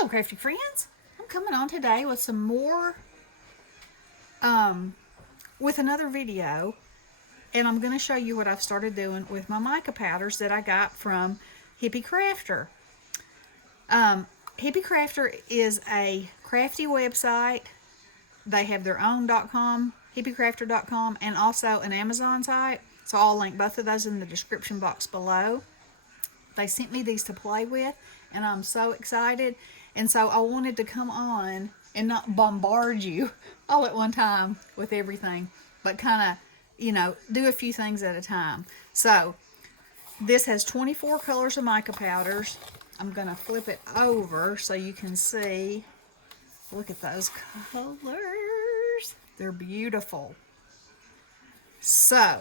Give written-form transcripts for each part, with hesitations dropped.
Hello, crafty friends. I'm coming on today with some more, with another video, and I'm going to show you what I've started doing with my mica powders that I got from Hippie Crafter. Hippie Crafter is a crafty website. They have their own .com, hippiecrafter.com, and also an Amazon site. So I'll link both of those in the description box below. They sent me these to play with, and I'm so excited. And so I wanted to come on and not bombard you all at one time with everything, but kind of, do a few things at a time. So this has 24 colors of mica powders. I'm going to flip it over so you can see. Look at those colors. They're beautiful. So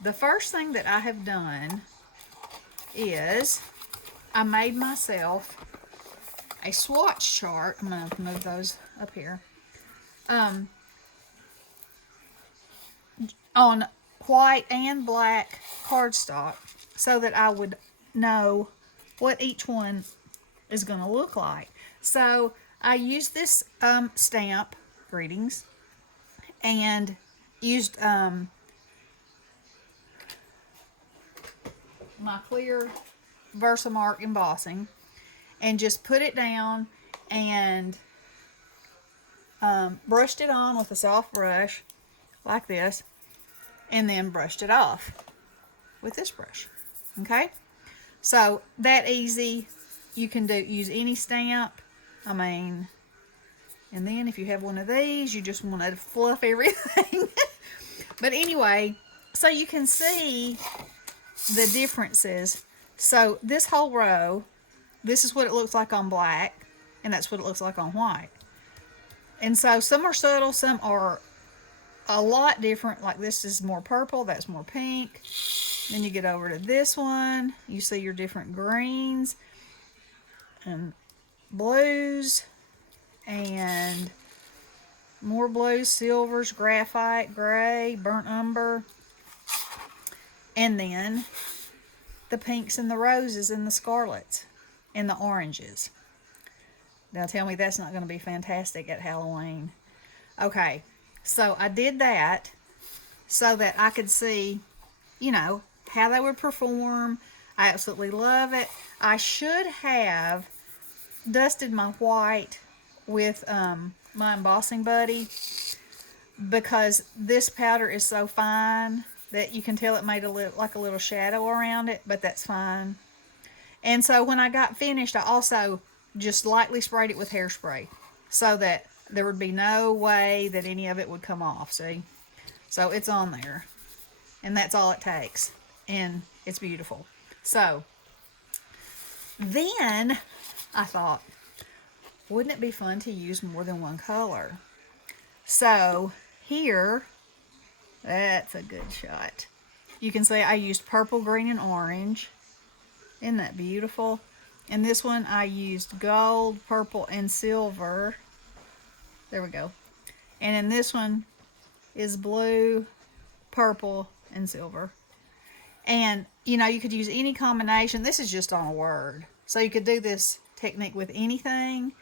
the first thing that I have done is I made myself a swatch chart. I'm going to move those up here. On white and black cardstock so that I would know what each one is going to look like. So I used this stamp, greetings, and used my clear Versamark embossing and just put it down and brushed it on with a soft brush like this, and then brushed it off with this brush. Okay, so that easy. You can use any stamp. And then if you have one of these, you just want to fluff everything. But anyway, so you can see the differences. So this whole row, this is what it looks like on black, and that's what it looks like on white. And so some are subtle, some are a lot different. Like this is more purple, that's more pink. Then you get over to this one, you see your different greens and blues and more blues, silvers, graphite, gray, burnt umber, and then the pinks and the roses and the scarlets and the oranges. Now tell me that's not going to be fantastic at Halloween. Okay, so I did that so that I could see, how they would perform. I absolutely love it. I should have dusted my white with my embossing buddy, because this powder is so fine that you can tell it made like a little shadow around it, but that's fine. And so when I got finished, I also just lightly sprayed it with hairspray so that there would be no way that any of it would come off. See? So it's on there, and that's all it takes, and it's beautiful. So then I thought, wouldn't it be fun to use more than one color? So here, that's a good shot. You can see I used purple, green, and orange. Isn't that beautiful? And this one I used gold, purple, and silver. There we go. And in this one is blue, purple, and silver. And, you could use any combination. This is just on a word. So you could do this technique with anything.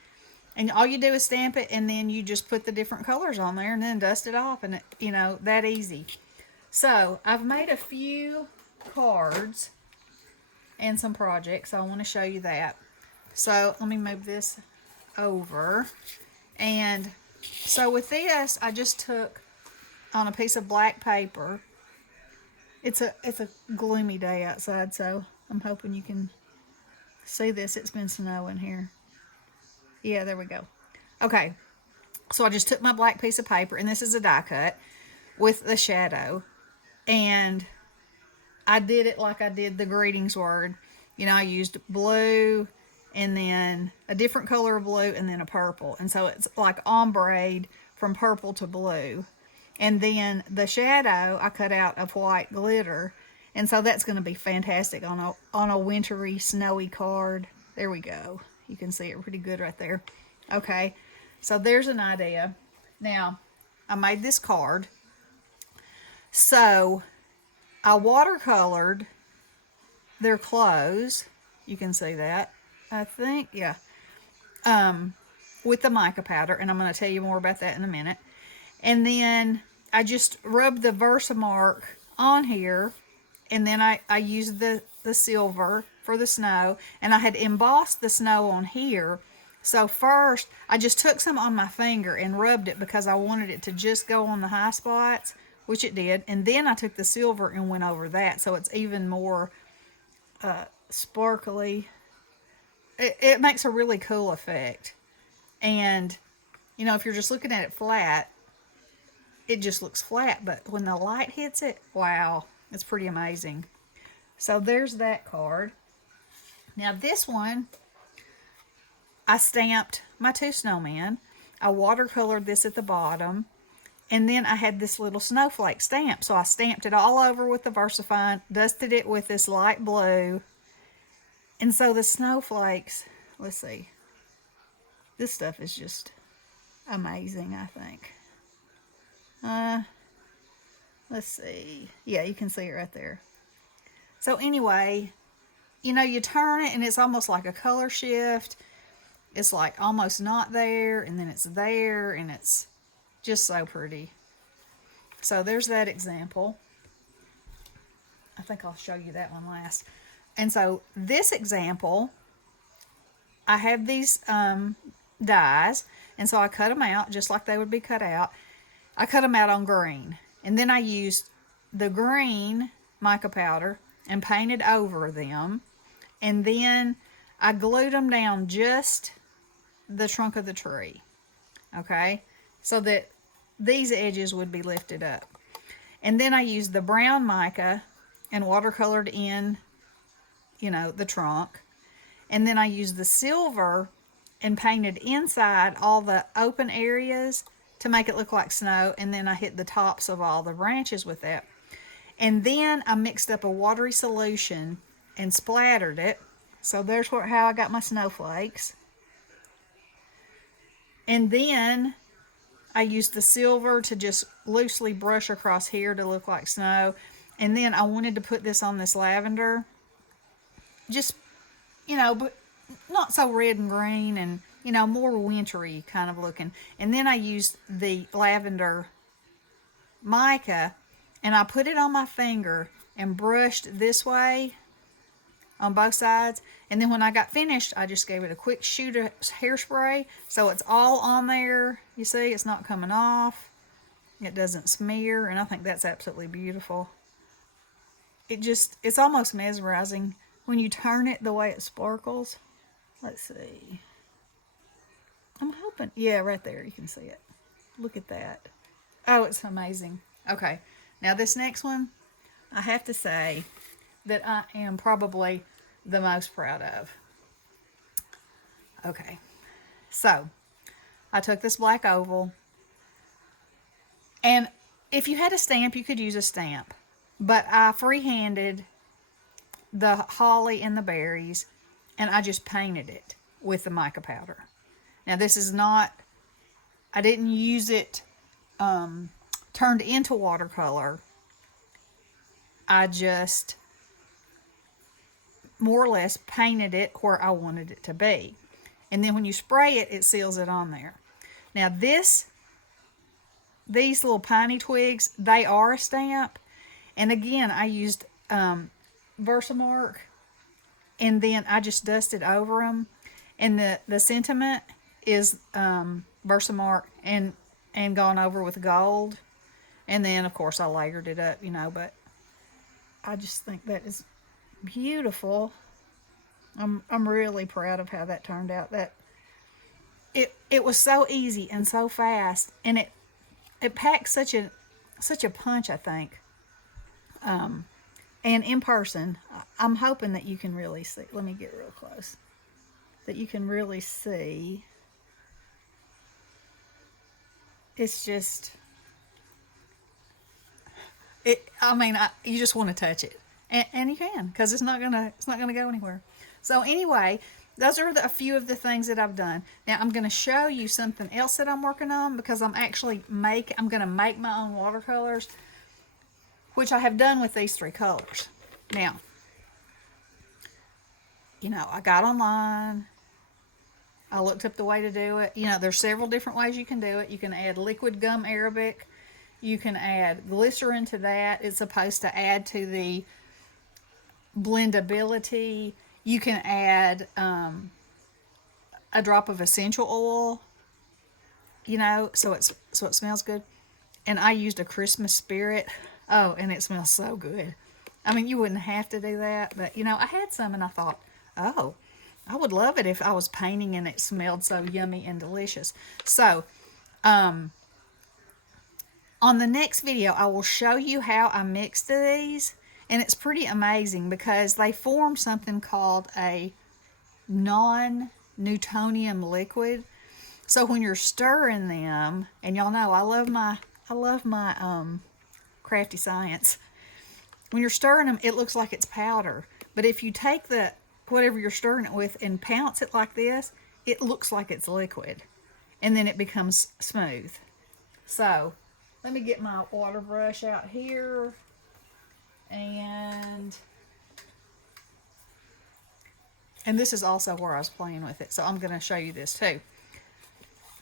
And all you do is stamp it, and then you just put the different colors on there and then dust it off. And, that easy. So I've made a few cards and some projects. I want to show you that. So let me move this over. And so with this, I just took on a piece of black paper. It's a gloomy day outside, so I'm hoping you can see this. It's been snowing here. Yeah, there we go. Okay, so I just took my black piece of paper, and this is a die cut with the shadow, and I did it like I did the greetings word. I used blue, and then a different color of blue, and then a purple, and so it's like ombre from purple to blue. And then the shadow I cut out of white glitter, and so that's going to be fantastic on a wintry, snowy card. There we go. You can see it pretty good right there. Okay, so there's an idea. Now, I made this card. So, I watercolored their clothes. You can see that, I think, yeah. with the mica powder, and I'm going to tell you more about that in a minute. And then I just rubbed the Versamark on here, and then I used the silver for the snow, and I had embossed the snow on here. So first, I just took some on my finger and rubbed it because I wanted it to just go on the high spots, which it did. And then I took the silver and went over that, so it's even more sparkly. It makes a really cool effect. And, you know, if you're just looking at it flat, it just looks flat. But when the light hits it, wow, it's pretty amazing. So there's that card. Now this one, I stamped my two snowmen. I watercolored this at the bottom. And then I had this little snowflake stamp. So I stamped it all over with the VersaFine, dusted it with this light blue. And so the snowflakes, let's see. This stuff is just amazing, I think. Let's see. Yeah, you can see it right there. So anyway, you know, you turn it and it's almost like a color shift. It's like almost not there, and then it's there, and it's just so pretty. So there's that example. I think I'll show you that one last. And so this example, I have these dies, and so I cut them out just like they would be cut out. I cut them out on green, and then I used the green mica powder and painted over them, and then I glued them down just the trunk of the tree, okay, so that these edges would be lifted up. And then I used the brown mica and watercolored in, you know, the trunk. And then I used the silver and painted inside all the open areas to make it look like snow. And then I hit the tops of all the branches with that. And then I mixed up a watery solution and splattered it. So there's how I got my snowflakes. And then I used the silver to just loosely brush across here to look like snow. And then I wanted to put this on this lavender. Just, you know, but not so red and green, and, you know, more wintry kind of looking. And then I used the lavender mica, and I put it on my finger and brushed this way on both sides. And then when I got finished, I just gave it a quick shoot of hairspray, so it's all on there. You see, it's not coming off. It doesn't smear, and I think that's absolutely beautiful. It's almost mesmerizing when you turn it the way it sparkles. Let's see. I'm hoping, yeah, right there, you can see it. Look at that. Oh, it's amazing. Okay, now this next one, I have to say that I am probably the most proud of. Okay, so I took this black oval, and if you had a stamp, you could use a stamp, but I freehanded the holly and the berries, and I just painted it with the mica powder. Now this is not, I didn't use it turned into watercolor. I just more or less painted it where I wanted it to be. And then when you spray it, it seals it on there. Now these little piney twigs, they are a stamp. And again, I used Versamark, and then I just dusted over them. And the sentiment is Versamark and gone over with gold. And then, of course, I layered it up, you know, but I just think that is beautiful. I'm really proud of how that turned out. That it was so easy and so fast, and it packed such a punch, I think. And in person, I'm hoping that you can really see. Let me get real close. That you can really see. It's just, you just want to touch it, and you can, because it's not gonna go anywhere. So anyway, those are a few of the things that I've done. Now I'm going to show you something else that I'm working on, because I'm going to make my own watercolors, which I have done with these 3 colors. Now, you know, I got online, I looked up the way to do it. You know, there's several different ways you can do it. You can add liquid gum arabic. You can add glycerin to that. It's supposed to add to the blendability. You can add a drop of essential oil, you know, so it smells good. And I used a Christmas spirit. Oh, and it smells so good. I mean, you wouldn't have to do that, but you know, I had some and I thought, oh, I would love it if I was painting and it smelled so yummy and delicious. So, on the next video, I will show you how I mixed these, and it's pretty amazing because they form something called a non-Newtonian liquid. So when you're stirring them, and y'all know I love my crafty science. When you're stirring them, it looks like it's powder. But if you take the whatever you're stirring it with and pounce it like this, it looks like it's liquid. And then it becomes smooth. So let me get my water brush out here. And this is also where I was playing with it. So I'm going to show you this too.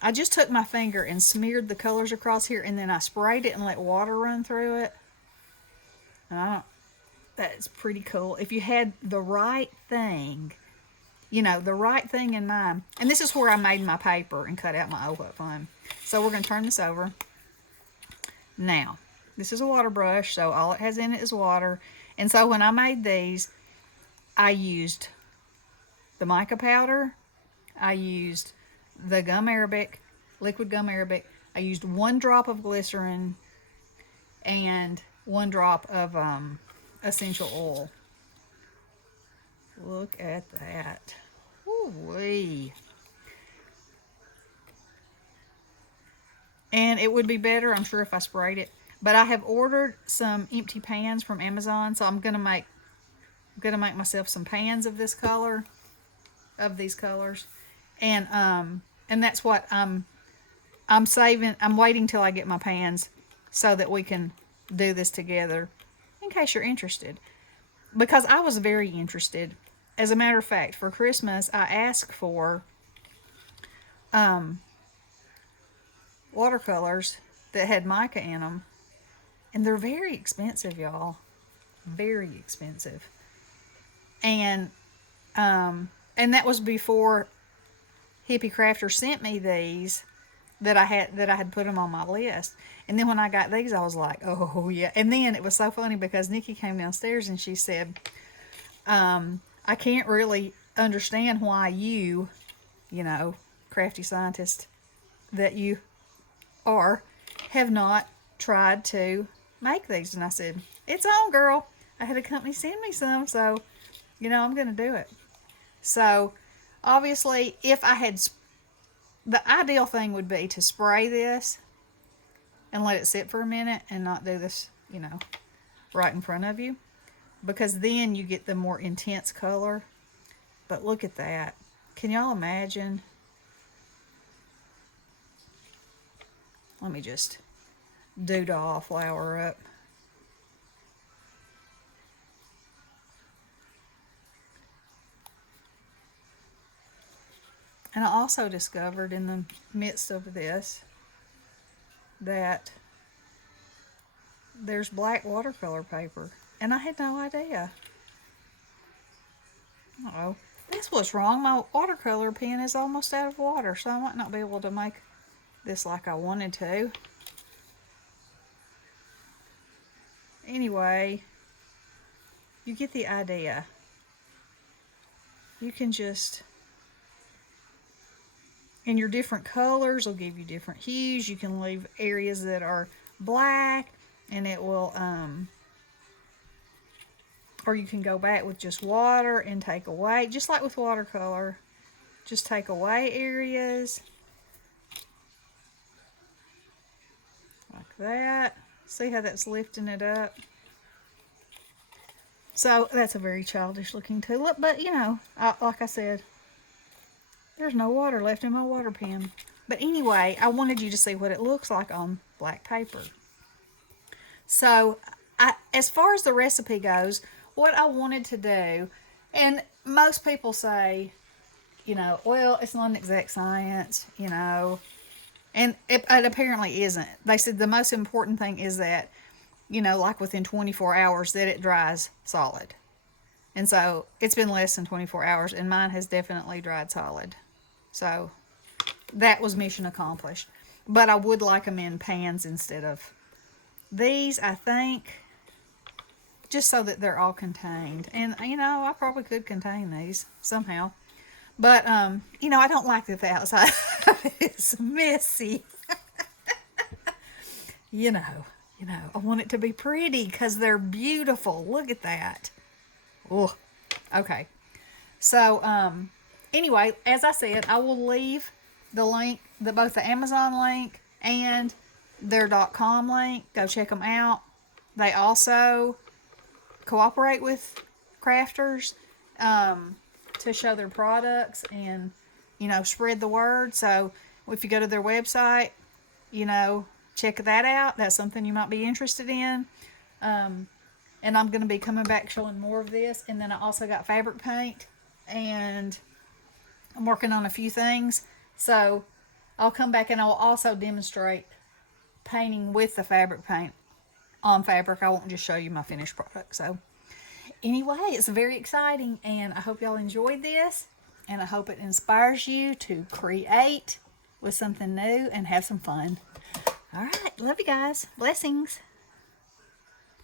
I just took my finger and smeared the colors across here, and then I sprayed it and let water run through it. That's pretty cool. If you had the right thing, you know, the right thing in mind. And this is where I made my paper and cut out my oh what fun. So we're going to turn this over. Now, this is a water brush, so all it has in it is water. And so when I made these, I used the mica powder. I used the gum arabic, liquid gum arabic. I used 1 drop of glycerin and 1 drop of essential oil. Look at that. Woo-wee. And it would be better, I'm sure, if I sprayed it. But I have ordered some empty pans from Amazon, so I'm gonna make myself some pans of this color, of these colors, and that's what I'm saving. I'm waiting till I get my pans so that we can do this together, in case you're interested, because I was very interested. As a matter of fact, for Christmas, I asked for watercolors that had mica in them, and they're very expensive, y'all. Very expensive. And that was before Hippie Crafter sent me these that I had put them on my list. And then when I got these, I was like, oh yeah. And then it was so funny because Nikki came downstairs and she said, I can't really understand why you know, crafty scientist that you are, have not tried to make these. And I said, it's on, girl. I had a company send me some, so, you know, I'm going to do it. So, obviously, if I had, the ideal thing would be to spray this and let it sit for a minute and not do this, you know, right in front of you, because then you get the more intense color. But look at that. Can y'all imagine? Let me just doodah flower up. And I also discovered in the midst of this that there's black watercolor paper. And I had no idea. Uh-oh. That's what's wrong. My watercolor pen is almost out of water, so I might not be able to make this like I wanted to. Anyway, you get the idea. You can just, and your different colors will give you different hues. You can leave areas that are black, and it will, or you can go back with just water and take away, just like with watercolor, just take away areas like that. See how that's lifting it up? So that's a very childish looking tulip, but you know, like I said, there's no water left in my water pen. But anyway, I wanted you to see what it looks like on black paper. So as far as the recipe goes, what I wanted to do, and most people say, you know, well, it's not an exact science, you know, and it apparently isn't. They said the most important thing is that, you know, like within 24 hours that it dries solid. And so it's been less than 24 hours, and mine has definitely dried solid. So that was mission accomplished. But I would like them in pans instead of these, I think, just so that they're all contained. And, you know, I probably could contain these somehow. But, you know, I don't like that the outside is messy. you know, I want it to be pretty because they're beautiful. Look at that. Oh, okay. So, anyway, as I said, I will leave the link, both the Amazon link and their .com link. Go check them out. They also cooperate with crafters to show their products and, you know, spread the word. So if you go to their website, you know, check that out. That's something you might be interested in. And I'm going to be coming back showing more of this. And then I also got fabric paint, and I'm working on a few things. So I'll come back and I'll also demonstrate painting with the fabric paint on fabric. I won't just show you my finished product. So anyway, it's very exciting, and I hope y'all enjoyed this, and I hope it inspires you to create with something new and have some fun. All right. Love you guys. Blessings.